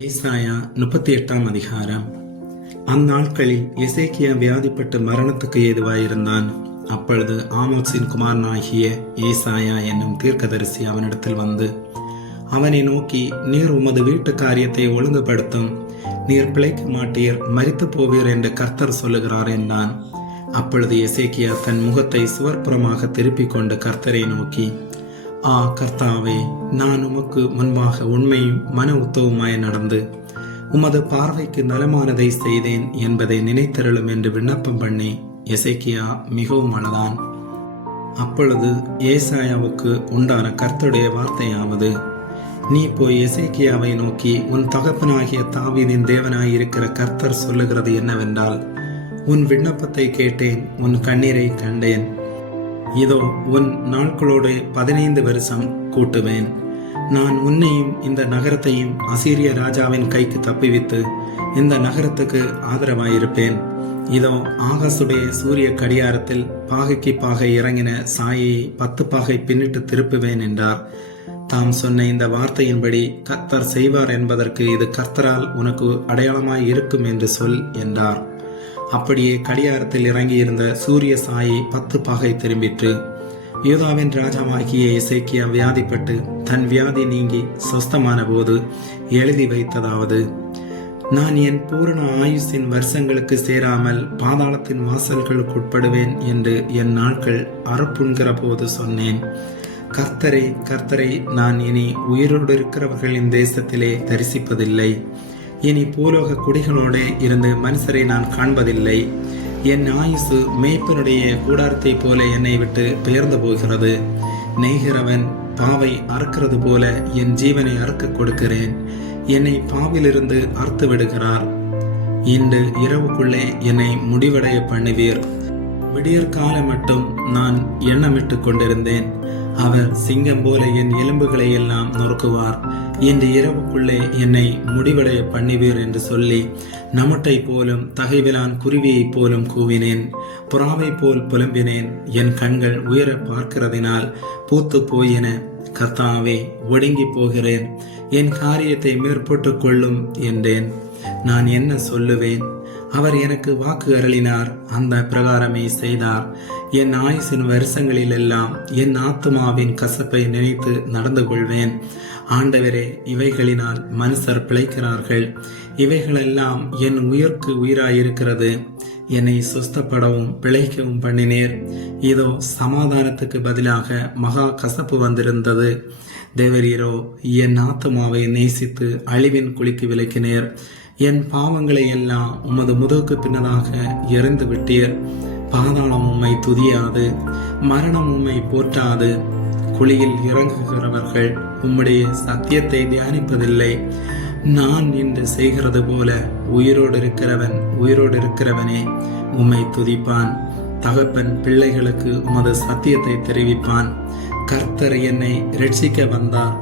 ஏசாயா 38 அதிகாரம். அந்நாட்களில் எசேக்கியா வியாதிப்பட்டு மரணத்துக்கு ஏதுவாயிருந்தான். அப்பொழுது ஆமோத்சின் குமாரனாகிய ஏசாயா என்னும் தீர்க்கதரிசி அவனிடத்தில் வந்து அவனை நோக்கி, நீர் உமது வீட்டு காரியத்தை ஒழுங்குபடுத்தும், நீர் பிழைக்க மாட்டீர், மரித்து போவீர் என்று கர்த்தர் சொல்லுகிறார் என்றான். அப்பொழுது எசேக்கியா தன் முகத்தை சுவர்ப்புறமாக திருப்பிக் கொண்டு கர்த்தரை நோக்கி, கர்த்தாவே, நான் உமக்கு முன்பாக உண்மையும் மன உத்தவமாய் நடந்து உமது பார்வைக்கு நலமானதை செய்தேன் என்பதை நினைத்தருளும் என்று விண்ணப்பம் பண்ணி எசேக்கியா மிகவும் அழுதான். அப்பொழுது ஏசாயாவுக்கு உண்டான கர்த்தருடைய வார்த்தையாவது, நீ போய் எசேக்கியாவை நோக்கி, உன் தகப்பனாகிய தாவீதின் தேவனாயிருக்கிற கர்த்தர் சொல்லுகிறது என்னவென்றால், உன் விண்ணப்பத்தை கேட்டேன், உன் கண்ணீரை கண்டேன். இதோ உன் நாட்களோடு 15 வருஷம் கூட்டுவேன். நான் உன்னையும் இந்த நகரத்தையும் அசீரிய ராஜாவின் கைக்கு தப்புவித்து இந்த நகரத்துக்கு ஆதரவாயிருப்பேன். இதோ ஆகாசுடைய சூரிய கடியாரத்தில் பாகைக்கு பாகை இறங்கின சாயை 10 பாகை பின்னிட்டு திருப்புவேன் என்றார். தாம் சொன்ன இந்த வார்த்தையின்படி கர்த்தர் செய்வார் என்பதற்கு இது கர்த்தரால் உனக்கு அடையாளமாய் இருக்கும் என்று சொல் என்றார். அப்படியே கடியாரத்தில் இறங்கியிருந்த சூரிய சாயை 10 பாகை திரும்பிற்று. யூதாவின் ராஜாவாகிய எசேக்கியா வியாதிப்பட்டு தன் வியாதி நீங்கி சொஸ்தமான போது எழுதி வைத்ததாவது, நான் என் பூரண ஆயுசின் வருஷங்களுக்கு சேராமல் பாதாளத்தின் வாசல்களுக்கு உட்படுவேன் என்று என் நாட்கள் அறுப்புண்கிற போது சொன்னேன். கர்த்தரை கர்த்தரை நான் இனி உயிரோடு இருக்கிறவர்களின் தேசத்திலே தரிசிப்பதில்லை. இனி பூலோக குடிகளோடு இருந்து மனுஷரை நான் காண்பதில்லை. என் ஆயுசு மேய்ப்பனுடைய கூடாரத்தை போல என்னை விட்டு பெயர்ந்து போகிறது. நெய்கிறவன் பாவை அறுக்கிறது போல என் ஜீவனை அறுக்க கொடுக்கிறேன். என்னை பாவிலிருந்து அறுத்து விடுகிறார். இன்று இரவுக்குள்ளே என்னை முடிவடைய பண்ணுவீர். விடியற்கால மட்டும் நான் எண்ணமிட்டு கொண்டிருந்தேன். அவர் சிங்கம் போல என் எலும்புகளை எல்லாம் நொறுக்குவார். இன்று இரவுக்குள்ளே என்னை முடிவடைய பண்ணுவீர் என்று சொல்லி நமட்டை போலும் தகைவிலான் குருவியைப் போலும் கூவினேன். புறாவை போல் புலம்பினேன். என் கண்கள் உயர பார்க்கிறதினால் பூத்து போயின. கர்த்தாவே, ஒடுங்கி போகிறேன், என் காரியத்தை மேற்பட்டு கொள்ளும் என்றேன். நான் என்ன சொல்லுவேன்? அவர் எனக்கு வாக்கு அருளினார், அந்த பிரகாரமே செய்தார். என் ஆயுசின் வருஷங்களில் எல்லாம் என் ஆத்துமாவின் கசப்பை நினைத்து நடந்து கொள்வேன். ஆண்டவரே, இவைகளினால் மனுஷர் பிழைக்கிறார்கள். இவைகளெல்லாம் என் உயிர்க்கு உயிராயிருக்கிறது. என்னை சுஸ்தப்படவும் பிழைக்கவும் பண்ணினேர். இதோ சமாதானத்துக்கு பதிலாக மகா கசப்பு வந்திருந்தது. தேவரீரோ என் ஆத்துமாவை நேசித்து அழிவின் குழிக்கு விலக்கினேர். என் பாவங்களை எல்லாம் உமது முதுகுக்கு பின்னதாக எறிந்து விட்டீர். பாதாளம் உம்மை துதியாது, மரணம் உம்மை போற்றாது. குழியில் இறங்குகிறவர்கள் உம்முடைய சத்தியத்தை தியானிப்பதில்லை. நான் இன்று செய்கிறது போல உயிரோடு இருக்கிறவனே உம்மை துதிப்பான். தகப்பன் பிள்ளைகளுக்கு உமது சத்தியத்தை தெரிவிப்பான். கர்த்தர் என்னை ரட்சிக்க வந்தார்.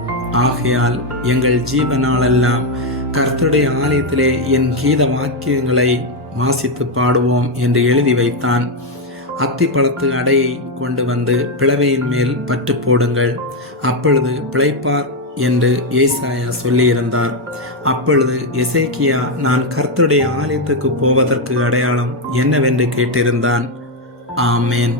ஆகையால் எங்கள் ஜீவனாலெல்லாம் கர்த்தருடைய ஆலயத்திலே என் கீத வாக்கியங்களை வாசித்து பாடுவோம் என்று எழுதி வைத்தான். அத்திப்பழத்து அடையை கொண்டு வந்து பிளவையின் மேல் பற்று போடுங்கள், அப்பொழுது பிழைப்பார் என்று ஏசாயா சொல்லியிருந்தார். அப்பொழுது எசேக்கியா, நான் கர்த்தருடைய ஆலயத்துக்கு போவதற்கு அடையாளம் என்னவென்று கேட்டிருந்தான். ஆமேன்.